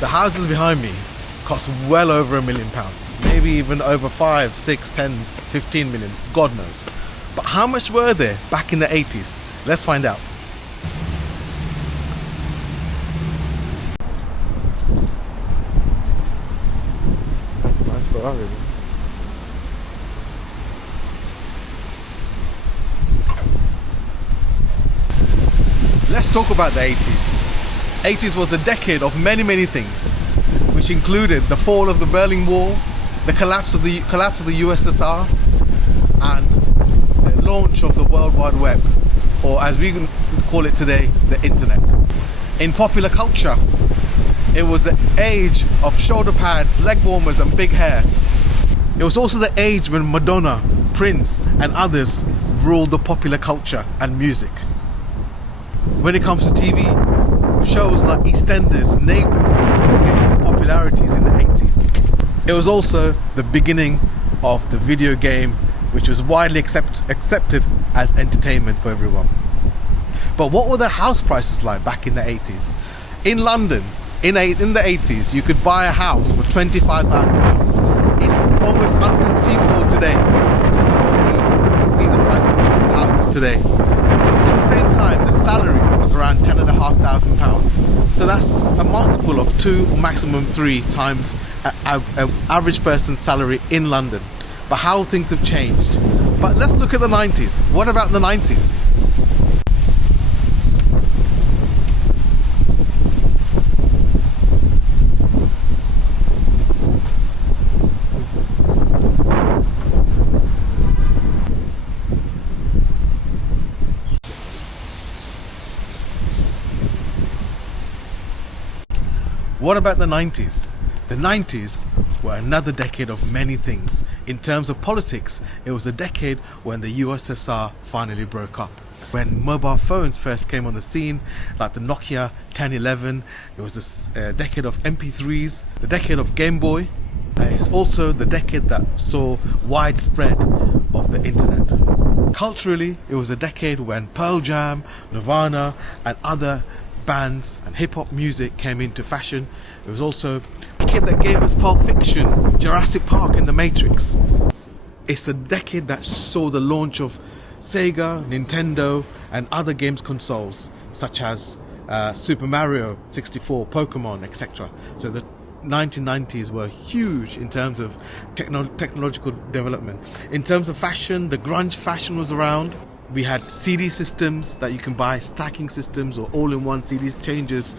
The houses behind me cost well over £1 million. Maybe even over 5, 6, 10, 15 million, God knows. But how much were there back in the 80s? Let's find out. That's a nice Ferrari. Let's talk about the 80s. 80s was a decade of many things, which included the fall of the Berlin Wall, the collapse of the USSR, and the launch of the World Wide Web, or as we can call it today, the internet. In popular culture, it was the age of shoulder pads, leg warmers and big hair. It was also the age when Madonna, Prince and others ruled the popular culture and music. When it comes to TV, shows like EastEnders, Neighbours were getting popularities in the 80s. It was also the beginning of the video game, which was widely accepted as entertainment for everyone. But what were the house prices like back in the 80s? In London, in the 80s, you could buy a house for £25,000. It's almost unconceivable today because of what we see the prices of houses today. At the same time, the salary was around £10,500. So that's a multiple of 2, maximum 3 times an average person's salary in London. But how things have changed. But let's look at the 90s. What about the 90s? What about the 90s? The 90s were another decade of many things. In terms of politics, it was a decade when the USSR finally broke up. When mobile phones first came on the scene, like the Nokia 1011, it was a decade of MP3s, the decade of Game Boy. It's also the decade that saw widespread of the internet. Culturally, it was a decade when Pearl Jam, Nirvana and other bands and hip-hop music came into fashion. It was also a decade that gave us Pulp Fiction, Jurassic Park and The Matrix. It's a decade that saw the launch of Sega, Nintendo and other games consoles such as Super Mario 64, Pokemon, etc. So the 1990s were huge in terms of technological development. In terms of fashion, the grunge fashion was around. We had CD systems that you can buy, stacking systems or all-in-one CD changes.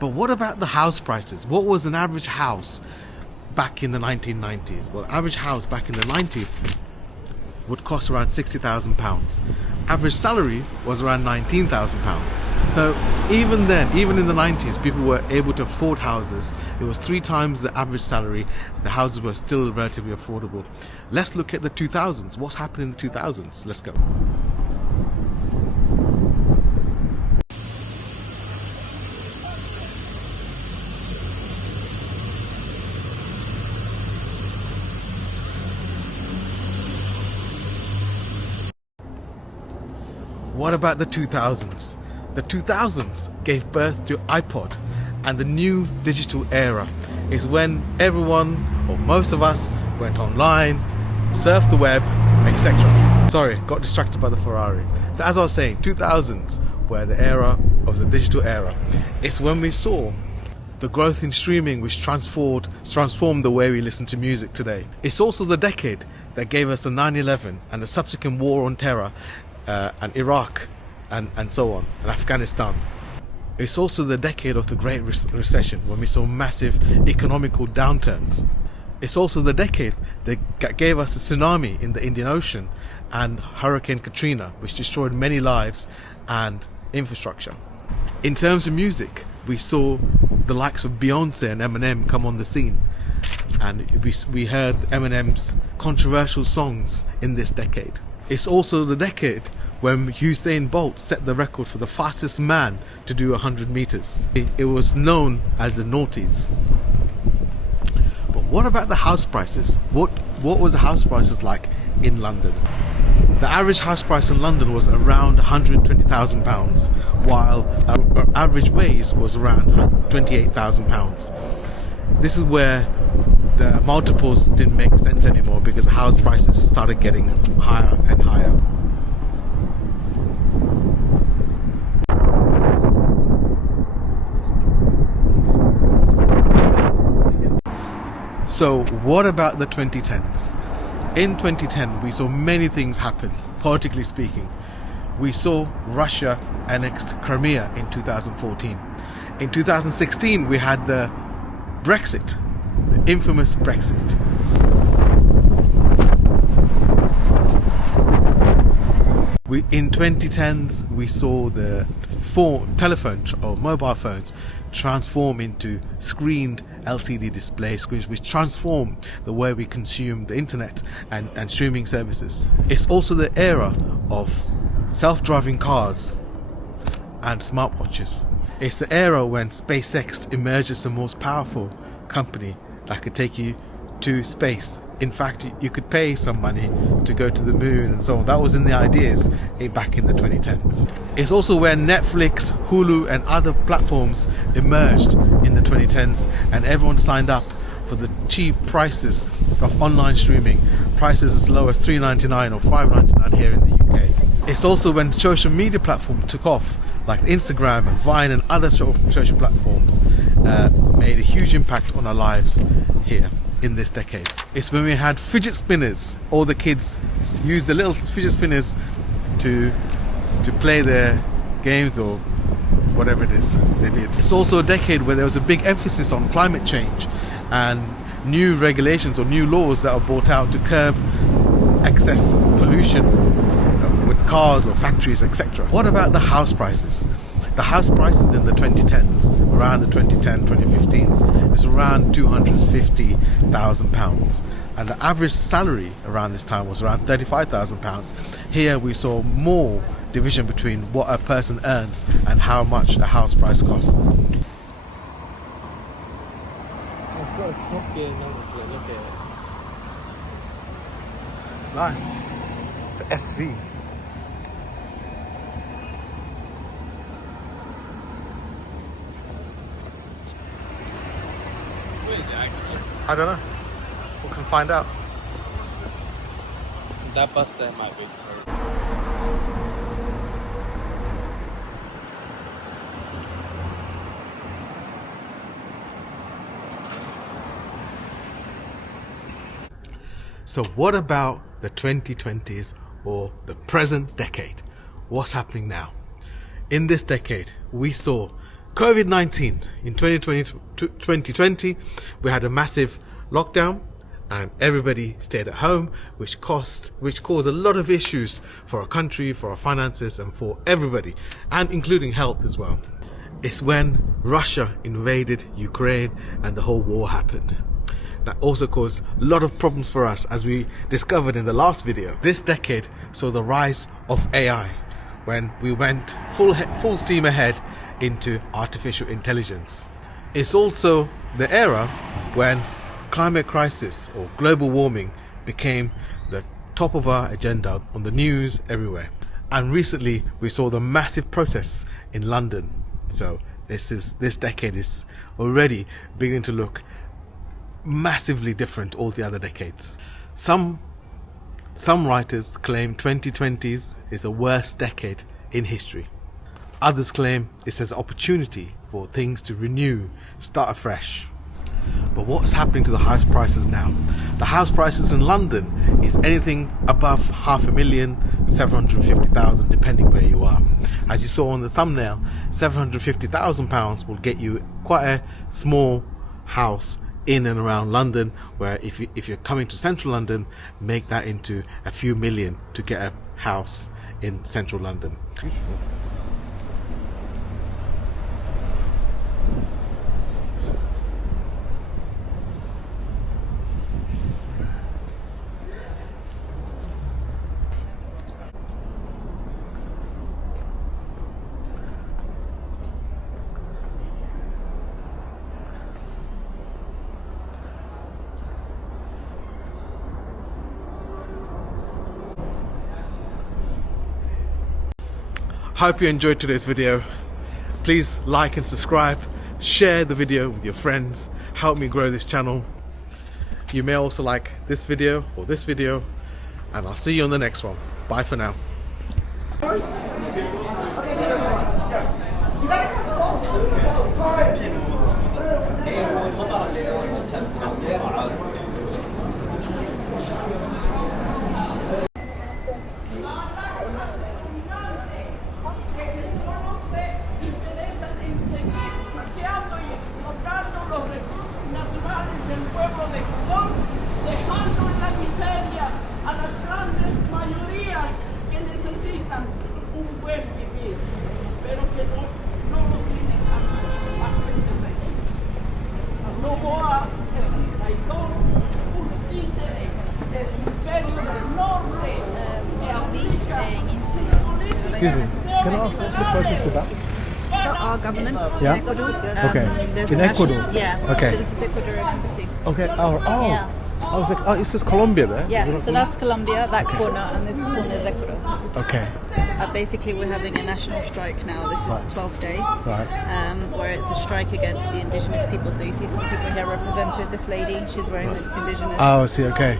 But what about the house prices? What was an average house back in the 1990s? Well, average house back in the 90s would cost around £60,000. Average salary was around £19,000. So even then, even in the 90s, people were able to afford houses. It was 3 times the average salary. The houses were still relatively affordable. Let's look at the 2000s. What's happened in the 2000s? Let's go. What about the 2000s? The 2000s gave birth to iPod, and the new digital era is when everyone, or most of us, went online, surfed the web, etc. Sorry, got distracted by the Ferrari. So as I was saying, 2000s were the era of the digital era. It's when we saw the growth in streaming which transformed the way we listen to music today. It's also the decade that gave us the 9/11 and the subsequent war on terror and Iraq and so on, and Afghanistan. It's also the decade of the Great Recession when we saw massive economical downturns. It's also the decade that gave us the tsunami in the Indian Ocean and Hurricane Katrina, which destroyed many lives and infrastructure. In terms of music, we saw the likes of Beyonce and Eminem come on the scene, and we heard Eminem's controversial songs in this decade. It's also the decade when Usain Bolt set the record for the fastest man to do 100 meters. It was known as the noughties. But what about the house prices? What was the house prices like in London? The average house price in London was around £120,000, while our average wage was around £28,000. This is where the multiples didn't make sense anymore, because the house prices started getting higher and higher. So what about the 2010s? In 2010, we saw many things happen, politically speaking. We saw Russia annex Crimea in 2014. In 2016, we had the Brexit, the infamous Brexit. In 2010s, we saw the telephone or mobile phones transform into screened LCD display screens, which transform the way we consume the internet and streaming services. It's also the era of self-driving cars and smartwatches. It's the era when SpaceX emerged as the most powerful company that could take you to space. In fact, you could pay some money to go to the moon and so on. That was in the ideas back in the 2010s. It's also when Netflix, Hulu and other platforms emerged in the 2010s, and everyone signed up for the cheap prices of online streaming, prices as low as $3.99 or $5.99 here in the UK. It's also when social media platforms took off, like Instagram and Vine and other social platforms, made a huge impact on our lives here in this decade. It's when we had fidget spinners. All the kids used the little fidget spinners to play their games or whatever it is they did. It's also a decade where there was a big emphasis on climate change and new regulations or new laws that were brought out to curb excess pollution with cars or factories, etc. What about the house prices? The house prices in the 2010s, around the 2010, 2015s, is around £250,000. And the average salary around this time was around £35,000. Here we saw more division between what a person earns and how much a house price costs. It's nice. It's an SV. Where is it actually? I don't know. We can find out. That bus there might be. So what about the 2020s or the present decade? What's happening now? In this decade, we saw COVID-19 in 2020. We had a massive lockdown and everybody stayed at home, which caused a lot of issues for our country, for our finances and for everybody, and including health as well. It's when Russia invaded Ukraine and the whole war happened. That also caused a lot of problems for us, as we discovered in the last video. This decade saw the rise of AI, when we went full steam ahead into artificial intelligence. It's also the era when climate crisis or global warming became the top of our agenda on the news everywhere. And recently we saw the massive protests in London. So this decade is already beginning to look massively different all the other decades. Some writers claim 2020s is the worst decade in history. Others claim it's an opportunity for things to renew, start afresh. But what's happening to the house prices now? The house prices in London is anything above £500,000, 750,000, depending where you are. As you saw on the thumbnail, £750,000 will get you quite a small house in and around London, where if you're coming to central London, make that into a few million to get a house in central London. Hope you enjoyed today's video. Please like and subscribe. Share the video with your friends. Help me grow this channel. You may also like this video or this video, and I'll see you on the next one. Bye for now. Dejando en la miseria a las grandes mayorías que necesitan un buen vivir, pero que no lo tienen bajo este régimen. Noboa es un traidor, un títere del imperio del norte de África. Excuse me, can I ask what's the protest about? Our government Yeah? in Ecuador. Okay. There's In a national- Ecuador? Yeah. Okay. So this is the Ecuadorian embassy. Okay, Yeah. I was like, oh, it says Colombia there. Yeah. Is it So not that's Colombia, that corner, and this corner is Ecuador. Colombia? Okay, Basically, we're having a national strike now. This is Right. the 12th day, right. where it's a strike against the indigenous people. So you see some people here represented. This lady, she's wearing the indigenous. Oh, I see, okay.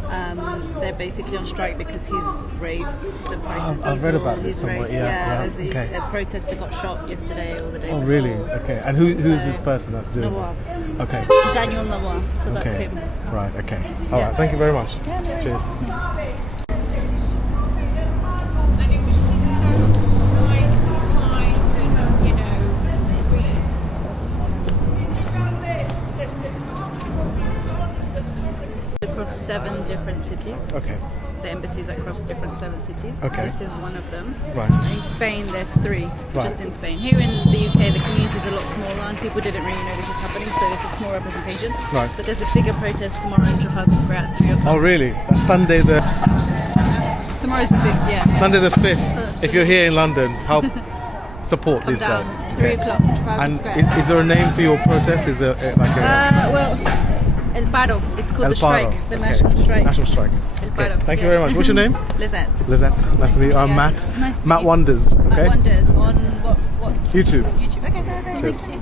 They're basically on strike because he's raised the price of diesel. I've read about this He's somewhere, raised- yeah, there's these, okay. a protester got shot yesterday or the day Oh, before. really? Okay. And who's So- this person that's doing Noah. it? Okay. Daniel Noah. So that's Okay. him. Right, okay. All right, thank you very much. Yeah, no. Cheers. And it was just so nice and kind and, you know, sweet. Across 7 different cities. Okay. The embassies across different 7 cities. Okay. This is one of them. Right. In Spain, there's 3, Right. just in Spain. Here in the UK, the community is a lot smaller and people didn't really know this was happening, so it's a small representation. Right. But there's a bigger protest tomorrow in Trafalgar Square at 3 o'clock. Oh, really? That's Sunday the Tomorrow's the 5th, yeah. Sunday the 5th. If you're here in London, help support Come these down, guys. 3 o'clock, Trafalgar And Square. is there a name for your protest? Is there like a Well, El Paro. It's called El the strike, Paro? the Okay. national strike. National strike. El Okay. Paro. Thank you yeah. very much. What's your name? Lizette. Lizette. Nice to meet you. I'm you Matt. guys. Nice to Matt meet you. Wonders. Okay. Matt Wonders on what? YouTube. YouTube. Okay. Thank you.